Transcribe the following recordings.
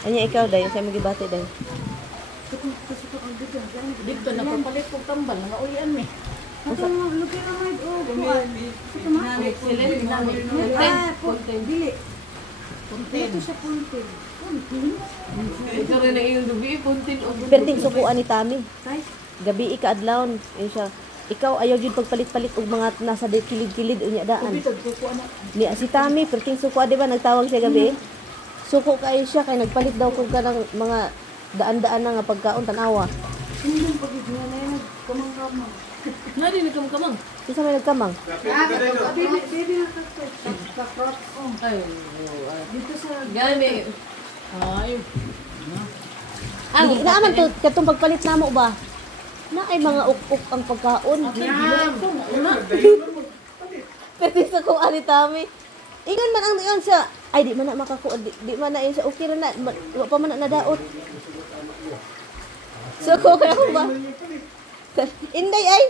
Anya ikaw day, sa magibati day. Dito na papalit kong tambal, nga ulian mi. Ato mo lugi na may Content. dili. Content. Ito sa puntin. Ito rin na iyong gabi, content. Perting sukuan ni Tami. Kay Gabi ika adlawon. Yun siya. Ikaw ayaw jud pagpalit-palit og mga nasa kilid-kilid unya daan. Ni si Tami perting suko di ba nagtawag siya gabi? Suko kay siya kay nagpalit daw kog kanang mga daan-daan na nga pagkaon tanawa. hindi pag na yan kamang-kamang. Nadi ni kamang. Kinsa may nagkamang? Baby na sa crop. Ay, Dito sa gani. Ay. Ang naaman to katong pagpalit namo ba? Na ay mga uk-uk ang pagkaon. Perting suko ani Tami. Ingon man ang ingon siya. Ay di man na makakuha di man na siya okay ra na wa pa man na nadaot. Suko ka ko ba? Inday ay.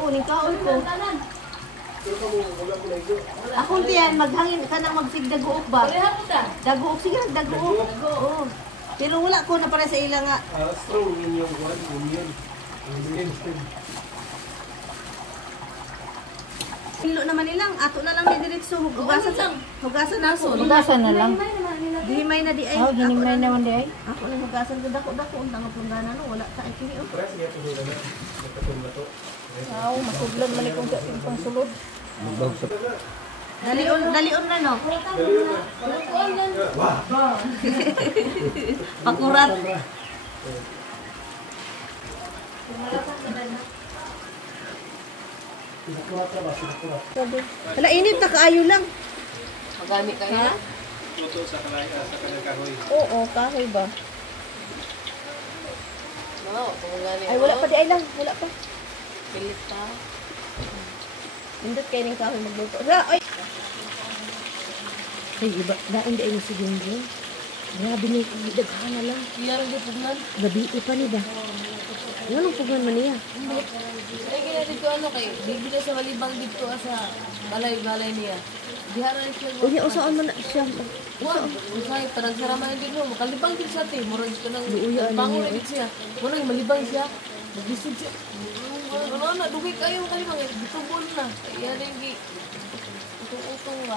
Oh, ning kaon ko. Akong tiyan maghangin ka nang magsigdaguok ba? Daguok sige daguok. Oo. Pero wala ko na para sa ila nga. Strong in yung union. Ilo naman nilang ato na lang ni diretso hugasan lang. Hugasan na ako. Hugasan na lang. Dihimay na di ay. Oh, ginimay naman di ay. Ako na hugasan ko dako-dako unta mapundana no wala ta ay kini. Press niya to na. Nakatum na to. Aw, masudlan man ikong pang sulod. Dalion na no. Pakurat. Wala init na kaayo lang. Magamit ka ha? Tuto sa kanang kahoy. Oo, kahoy ba? No, kung gani. Ay wala pa di ay lang, wala pa. Pilit pa. Indot kayo ng kahoy magluto. Ay! Ay, iba. Daan di ay si Gingging. Grabe niya, daghan na lang. Iyarang di pugnan. Gabi pa ni ba? Anong pugnan man niya? Ay gina dito ano kay bibili sa malibang dito sa balay-balay niya. Dihara ni siya. Unya, usaan man na siya. Wa, usay parang saraman din mo. Makalibang din sa ti, murag dito nang Luuya, ano bangon niya, din siya. Murag malibang siya. Magisod siya. Ano na, dugay kayo kalibang. Dito bol na. Kaya rin gi. Utong-utong ba.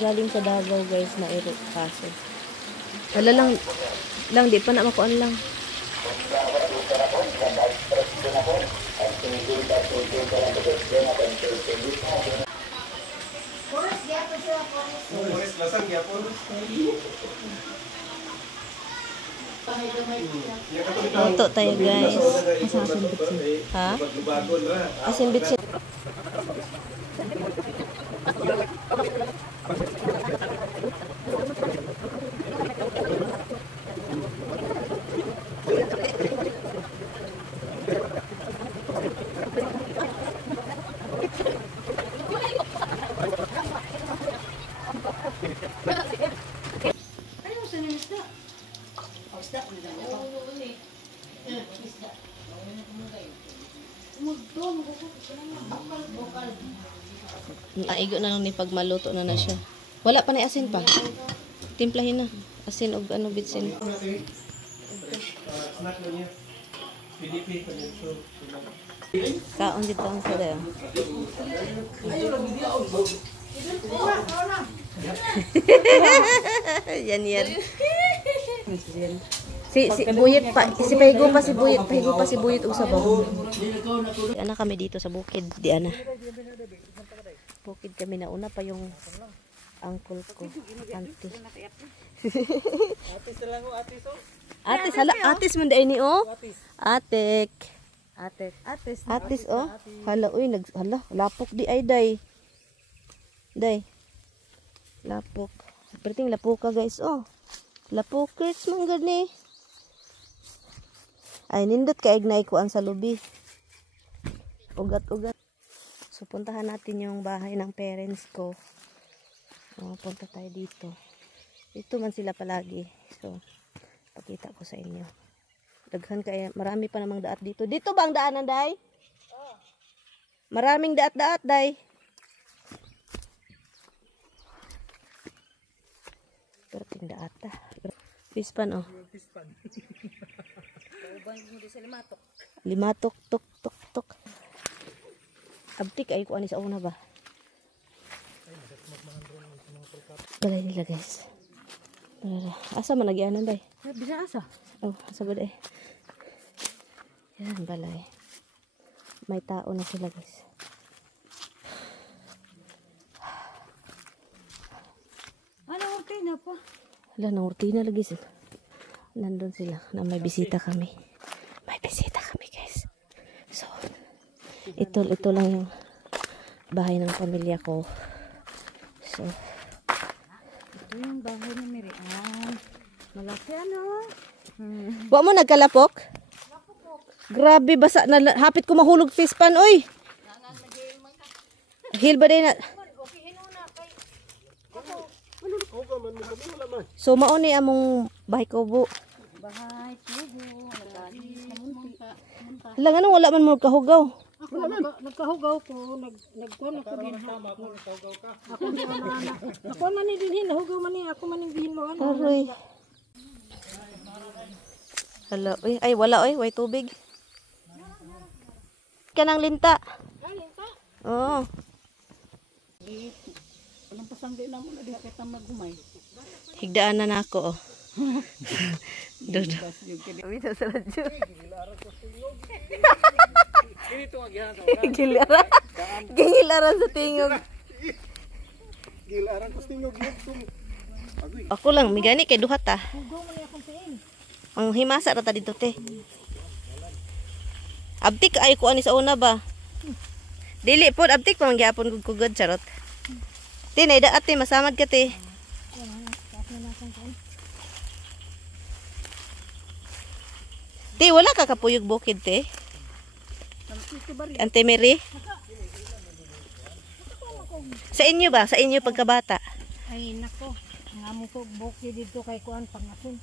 Galing sa Davao guys na ero kaso. Wala lang di pa na makuan lang. Forest lasang gyapon. Luto tayo guys. Asasin bitsin. Ha? Bagon ra. Asin bitsin. Ano sa nang isda? Aigo na lang ni pag maluto na siya. Wala pa na asin pa. Timplahin na. Asin og ano bitsin. Snack mo niya. PDP pa niya. Kaon dito ang sada. Yan. Si Buyit pa, si Pahigo pa si Buyit og sabaw. Ana kami dito sa bukid, di ana. Bukid kami na una pa yung uncle ko, auntie. Atis man dai ni oh. Atik. Atis oh. Hala uy lapok di ay day. Lapok. Perting lapok ka guys oh. Lapokers man gani. Ay nindot ka ignay ko ang salubi. Ugat. So puntahan natin yung bahay ng parents ko. Punta tayo dito. Dito man sila palagi. So pakita ko sa inyo. Daghan kaya marami pa namang daat dito. Dito ba ang daanan day? Maraming daat-daat, day. Perting daat ah. Pispan oh. Limatok, tok, tok, tok. Abtik ay ko ani sa una ba? Balay nila guys. Balay. Asa man nagyanan day? Bisa asa? Oh, asa ba day? Yan balay. May tao na sila guys. Ano okay na pa? Wala nang rutina lagi sila. Nandun sila na may bisita kami. May bisita kami guys. So, ito lang yung bahay ng pamilya ko. So, Ito yung bahay ni Mary Ann. Malaki ano? wa mo nagkalapok? Grabe basa na hapit ko mahulog pispan oy. Hil ba day na? So mao ni among bahay kubo. Bahay, tubo, nagalis, namunta. Hala nga wala man mo kahugaw. Ako, nagkahugaw ko, nagkuhan ako din. Ako di ana. Ako man ni din nahugaw man ni ako man ni bihiloan. Aroy. Hala, uy, ay wala oy, way tubig. Kanang linta. Ay, linta. Oo. Walang pasangga na mo na di kita magumay. Higdaan na nako oh. Dodo. Wito sa radyo. Gilaran. Gilaran sa tingog. Gilaran ko tingog yung Ako lang, migani kay duha ta. Ang himasa ra ta dito te. Abtik ay ko ani sa una ba? Dili pod abtik pa mangyapon gud kugod charot. Te nay daat te masamad ka te. Te wala ka kapuyog bukid te. Ante Mary. Sa inyo ba? Sa inyo pagkabata? Ay nako, nga mo ko bukid dito kay kuan pangasin.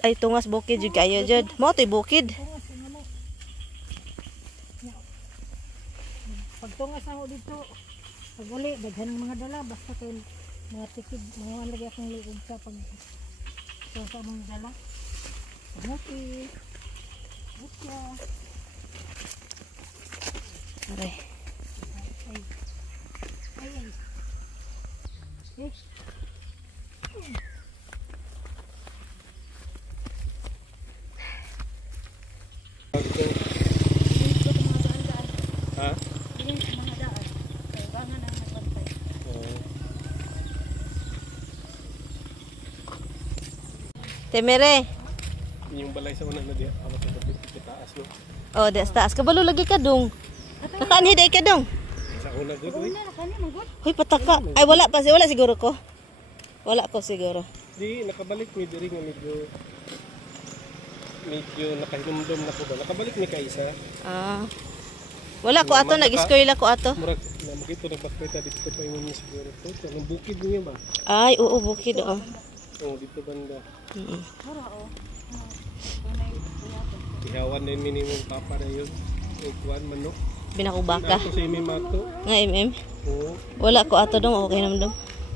Ay tungas bukid jud kayo jud. Mo toy bukid. Pagtungas ako dito, pag uli, daghan mga dala, basta kay mga tikid, mga lagi akong liig sa pag sa mga dala. Okay. Okay. Aray. Ay. Ay. Ay. Eh. Ha? Yung mga daan. Kaya ba na nagbantay? Temere. Yung balay sa una na diya. Ako sa taas no. Oh, di taas kabalo lagi ka dong. Nakaan hiday ka dong. Sa una gud uy. Hoy pataka. Ay wala pa wala siguro ko. Wala ko siguro. Di nakabalik mi diri nga medyo nakahinumdum na ko ba. Nakabalik mi ka isa. Ah. Wala ko ato nag-eskwela ko ato. Murag na makita nagpakita dito pa yung siguro to. Ang bukid niya ba? Ay, oo bukid oh. Oh, dito banda. Mm. Ihawan din minimum papa na yun. O kuwan manok. Binakubaka. Ako sa imi mato. Nga MM. Oo. Wala ko ato dong okay namdom.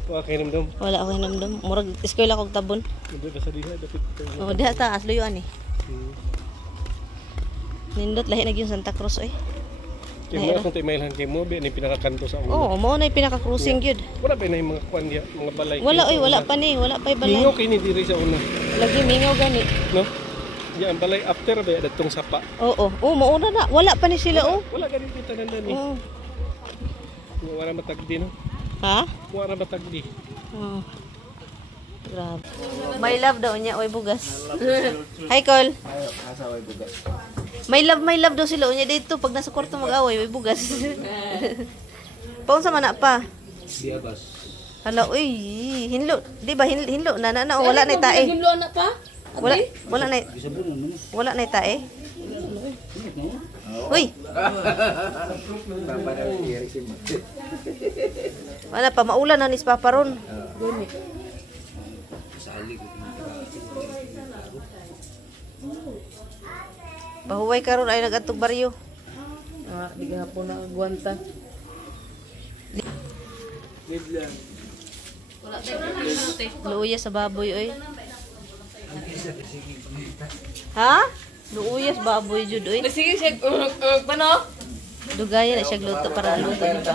Wa kay namdom. Wala okay namdom. Murag eskwela kog tabon. Nandun ka sa diha dapat ito. Oh, diha taas luyuan eh. Hmm. Nindot lahi na yung Santa Cruz oy. Kaya mo akong timailhan kay mo, ni pinakakanto sa una. Oo, mao na pinaka-cruising gyud. Wala pa na yung mga kuwan diya, mga balay. Wala oy, wala pa ni, wala pa balay. Mingaw kay ni diri sa una. Lagi mingaw gani. No? Ya ang balay after ba datong sapa. Oo, oh, mauna na. Wala pa ni sila oh. Wala ganito tanan ni. Oo. Wala matagdi no. Ha? Wala matagdi. Oo. Grabe. My love daw niya, oy bugas. Hi, Col. Asa way bugas. My love daw sila unya dito pag nasa kwarto mag-away, oy bugas. Paunsa man na pa? Diabas. Hala, uy, hinlo. Di ba hinlo na wala na tae. Hinlo na pa? Wala na. Gisabon mo. Wala na tae. Uy, Papa na i-erect mo. wala pa maulan na ni Papa ron. Sali ko. Bahuway karon ay nagadtog baryo. di gahapon na agwanta. Wait lang. Wala tayo minuto. Luuya sa baboy oy. Ha? Luuya sa baboy jud oy. Sige siya, pano? Dugaya na siya luto para luto dito.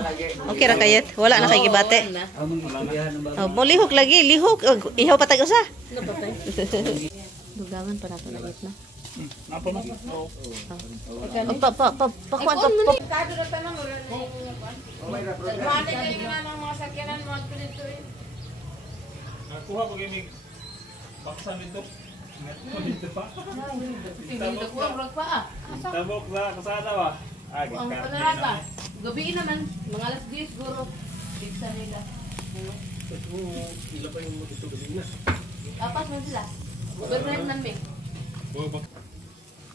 Okay ra kayet. Wala na kay gibate. Ang mga istoryahan ng bago. Oh, mo lihok lagi, lihok. Ihaw patag usa. Dugangan pa nato na yet na. Apa mo? Pakuan pa. Nakuha ko ginig baksan dito. Dito pa. Dito ko ang pa. Tabok sa kasada ba? Ah, Ang panarata. Gabi naman, mga alas 10 siguro. Pizza nila. Ila pa yung mo dito gabi na. Apat man sila. Overnight namin.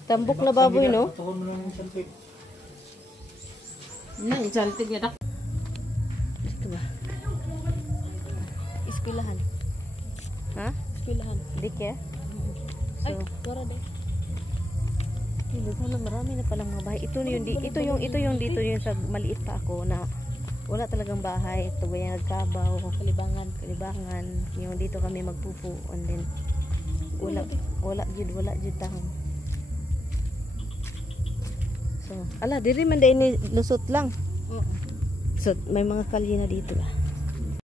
Tambok na baboy no. Tuhon mo ng salpik. Nang saltig niya dak. Dito ba? Eskwelahan. Ha? Eskwelahan. Dik ya? Ay, wala din. Hindi ko na marami na palang mga bahay. Ito yung dito yung sa maliit pa ako na wala talagang bahay. Ito yung nagkabaw, kalibangan. Yung dito kami magpupo and then wala jud taon. So, ala diri man day ni lusot lang. So, may mga kalye na dito.